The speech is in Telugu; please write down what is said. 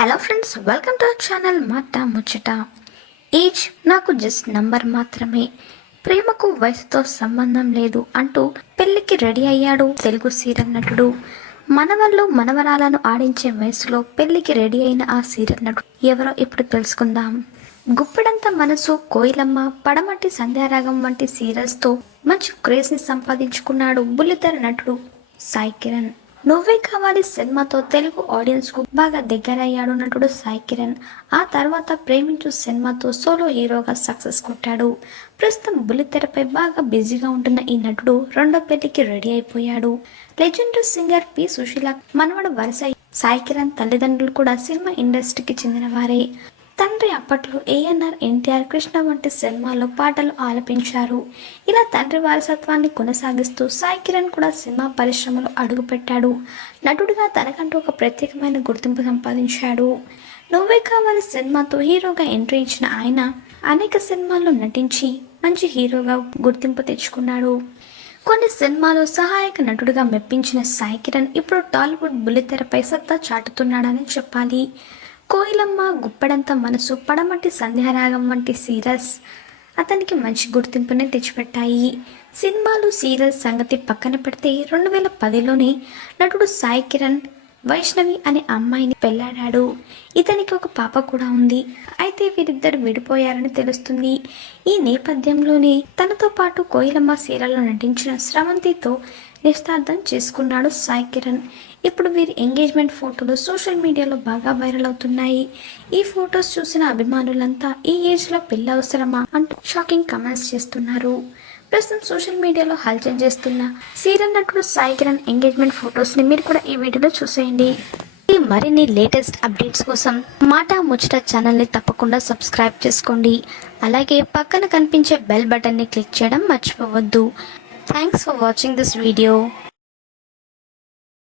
Hello friends welcome to our channel మాట ముచ్చట ఏజ్ నాకు జస్ట్ నంబర్ మాత్రమే. ప్రేమకు వయసుతో సంబంధం లేదు అంటూ పెళ్ళికి రెడీ అయ్యాడు తెలుగు సీరియల్ నటుడు. మనవళ్ళు మనవరాలను ఆడించే వయసులో పెళ్ళికి రెడీ అయిన ఆ సీరియల్ నటుడు ఎవరో ఇప్పుడు తెలుసుకుందాం. గుప్పెడంత మనసు కోయిలమ్మ పడమటి సంధ్యారాగం వంటి సీరియల్స్తో మంచి క్రేజ్ని సంపాదించుకున్నాడు బుల్లితెర నటుడు సాయి కిరణ్. నువ్వే కావాలి సినిమాతో తెలుగు ఆడియన్స్కు బాగా దగ్గరయ్యాడు నటుడు సాయి కిరణ్. ఆ తర్వాత ప్రేమించు సినిమాతో సోలో హీరోగా సక్సెస్ కొట్టాడు. ప్రస్తుతం బుల్లితెరపై బాగా బిజీగా ఉంటున్న ఈ నటుడు రెండో పెళ్ళికి రెడీ అయిపోయాడు. Legendary singer P. సుశీల మనవడు వరుస సాయి కిరణ్ తల్లిదండ్రులు కూడా సినిమా ఇండస్ట్రీకి చెందిన వారే. తండ్రి అప్పట్లో ఏఎన్ఆర్ ఎన్టీఆర్ కృష్ణ వంటి సినిమాల్లో పాటలు ఆలపించారు. ఇలా తండ్రి వారసత్వాన్ని కొనసాగిస్తూ సాయి కిరణ్ కూడా సినిమా పరిశ్రమలో అడుగుపెట్టాడు. నటుడిగా తనకంటూ ఒక ప్రత్యేకమైన గుర్తింపు సంపాదించాడు. నువ్వే కావాలి సినిమాతో హీరోగా ఎంట్రీ ఇచ్చిన ఆయన అనేక సినిమాల్లో నటించి మంచి హీరోగా గుర్తింపు తెచ్చుకున్నాడు. కొన్ని సినిమాలో సహాయక నటుడిగా మెప్పించిన సాయి కిరణ్ ఇప్పుడు టాలీవుడ్ బుల్లితెరపై సత్తా చాటుతున్నాడని చెప్పాలి. కోయిలమ్మ గుప్పడంత మనసు పడమటి సంధ్యారాగం వంటి సీరియల్స్ అతనికి మంచి గుర్తింపుని తెచ్చిపెట్టాయి. సినిమాలు సీరియల్స్ సంగతి పక్కన పెడితే రెండు వేల పదిలోనే నటుడు సాయి కిరణ్ వైష్ణవి అనే అమ్మాయిని పెళ్ళాడాడు ఇతనికి ఒక పాప కూడా ఉంది. అయితే వీరిద్దరు విడిపోయారని తెలుస్తుంది. ఈ నేపథ్యంలోనే తనతో పాటు కోయిలమ్మ సీరియల్లో నటించిన స్రవంతితో నిశ్చార్థం చేసుకున్నాడు సాయి కిరణ్. ఇప్పుడు వీరి ఎంగేజ్మెంట్ ఫోటోలు సోషల్ మీడియాలో బాగా వైరల్ అవుతున్నాయి. ఈ ఫొటోస్ చూసిన అభిమానులంతా ఈ ఏజ్లో పెళ్ళి అవసరమా అంటూ షాకింగ్ కమెంట్స్ చేస్తున్నారు. ప్రస్తుతం సోషల్ మీడియాలో హల్చల్ చేస్తున్న సీరియల్ నటుడు సాయి కిరణ్ ఎంగేజ్మెంట్ ఫొటోస్ని మీరు కూడా ఈ వీడియోలో చూసేయండి. మరిన్ని లేటెస్ట్ అప్డేట్స్ కోసం మాట ముచ్చట ఛానల్ని తప్పకుండా సబ్స్క్రైబ్ చేసుకోండి. అలాగే పక్కన కనిపించే బెల్ బటన్ని క్లిక్ చేయడం మర్చిపోవద్దు. Thanks for watching this video